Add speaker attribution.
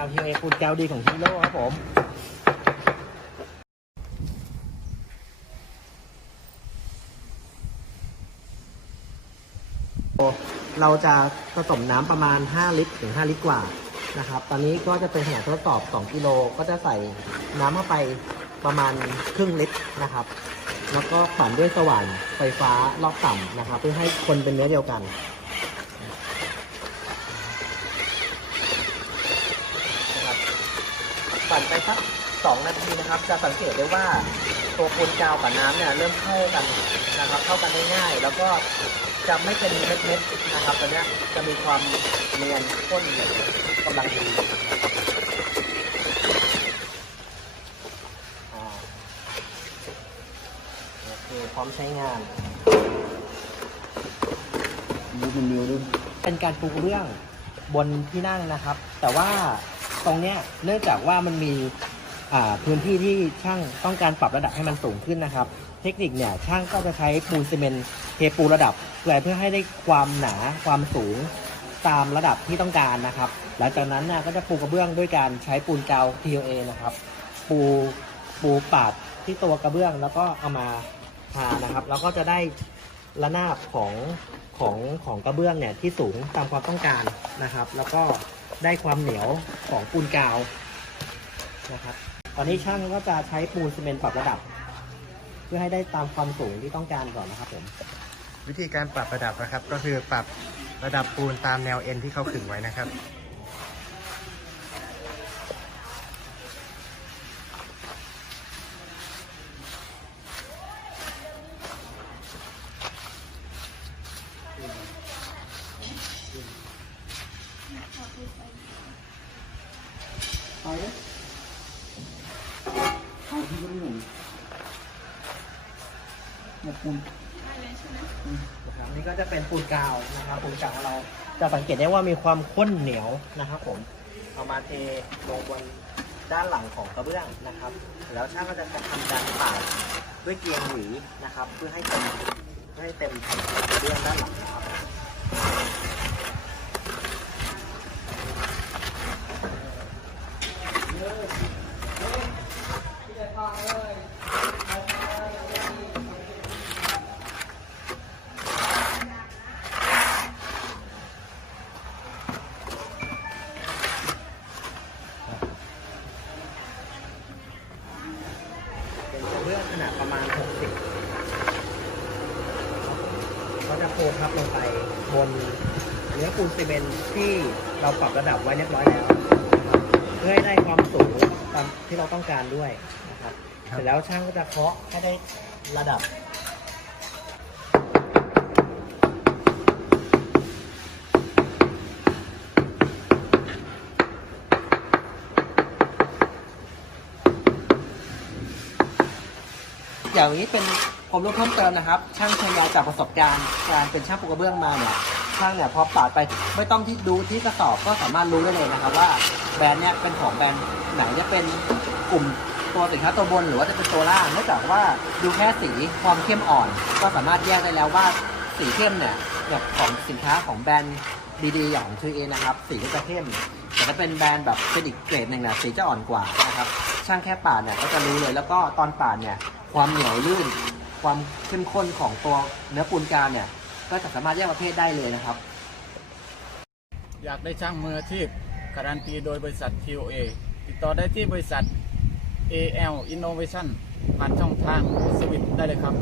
Speaker 1: าวทีเอปูนกาวดีของฮีโร่ครับผมเราจะผสมน้ำประมาณ 5 ลิตรถึง 5 ลิตรกว่านะครับ ตอนนี้ก็จะเป็นขนาดทดสอบ 2 กิโล ก็จะใส่น้ำเข้าไปประมาณครึ่งลิตรนะครับ แล้วก็ปั่นด้วยสว่านไฟฟ้ารอบต่ำนะครับ เพื่อให้คนเป็นเนื้อเดียวกัน ปั่นไปสักสองนาทีนะครับ จะสังเกตได้ว่าตัวปูนกาวกับน้ำเนี่ยเริ่มเข้ากันนะครับ เข้ากันได้ง่าย แล้วก็จะไม่เป็นเม็ดๆนะครับตอนเนี้ยจะมีความเนียนข้นกำลังดีอ่าโอเคพร้อมใช้งาน
Speaker 2: ดูมันเร็วด้วย
Speaker 1: เป็นการปูกระเบื้องบนที่นั่งนะครับ แต่ว่า ตรงเนี้ยเนื่องจากว่ามันมีพื้นที่ที่ช่างต้องการปรับระดับให้มันสูงขึ้นนะครับ เทคนิคเนี่ยช่างก็จะใช้ปูนซีเมนต์เทปูระดับเพื่อเพื่อให้ได้ความหนาความสูงตามระดับที่ต้องการนะครับ หลังจากนั้นเนี่ยก็จะปูกระเบื้องด้วยการใช้ปูนกาว PLA นะครับ ปูปูปาดที่ตัวกระเบื้องแล้วก็เอามาทานะครับ แล้วก็จะได้ระนาบของของของกระเบื้องเนี่ยที่สูงตามความต้องการนะครับ แล้วก็ได้ความเหนียว ของปูนกาวนะครับ ตอนนี้ช่างก็จะใช้ปูนซีเมนต์ปรับระดับ เพื่อให้ได้ตามความสูงที่ต้องการก่อนนะครับผม
Speaker 2: วิธีการปรับระดับนะครับ ก็คือปรับระดับปูนตามแนวเอ็นที่เขาขึงไว้นะครับ
Speaker 1: นะครับนี่ก็จะเป็นปูนกาวนะครับปูนกาวของเราจะสังเกตได้ว่ามีความข้นเหนียวนะครับผมเอามาเทลงบนด้านหลังของกระเบื้องนะครับ แล้วช่างก็จะทำการปาดด้วยเกลียงหวีนะครับ เพื่อให้เต็มเพื่อให้เต็มกระเบื้องด้านหลัง ประมาณ 60เขาจะโพครับลงไปบนเนื้อปูนซีเมนต์ที่เราปรับระดับไว้เรียบร้อยแล้วนะครับเพื่อให้ได้ความสูงตามที่เราต้องการด้วยนะครับ
Speaker 2: ครับ
Speaker 1: เสร็จแล้วช่างก็จะเคาะให้ได้ระดับ อย่างนี้เป็นความรู้เพิ่มเติมนะครับ ช่างชายาจากประสบการณ์การเป็นช่างปูกระเบื้องมาเนี่ยช่างเนี่ยพอปาดไปไม่ต้องที่ดูที่กระสอบก็สามารถรู้ได้เลยนะครับว่าแบรนด์เนี่ยเป็นของแบรนด์ไหนจะเป็นกลุ่มตัวสินค้าตัวบนหรือว่าจะเป็นตัวล่างเนื่องจากว่าดูแค่สีความเข้มอ่อน ก็สามารถแยกได้แล้วว่าสีเข้มเนี่ยอย่างของสินค้าของแบรนด์ดีๆอย่างทรีเอนะครับ สีก็จะเข้ม แต่ถ้าเป็นแบรนด์แบบเป็นอีกเกรดหนึ่งเนี่ยสีจะอ่อนกว่านะครับช่างแค่ปาดเนี่ยก็จะรู้เลยแล้วก็ตอนปาดเนี่ย ความเหนียวลื่น ความเข้มข้นของตัวเนื้อปูนกาเนี่ย ก็จะสามารถแยกประเภทได้เลยนะครับ
Speaker 3: อยากได้ช่างมืออาชีพการันตีโดยบริษัท TOA ติดต่อได้ที่บริษัท AL Innovation ผ่านช่องทางสวิตได้เลยครับ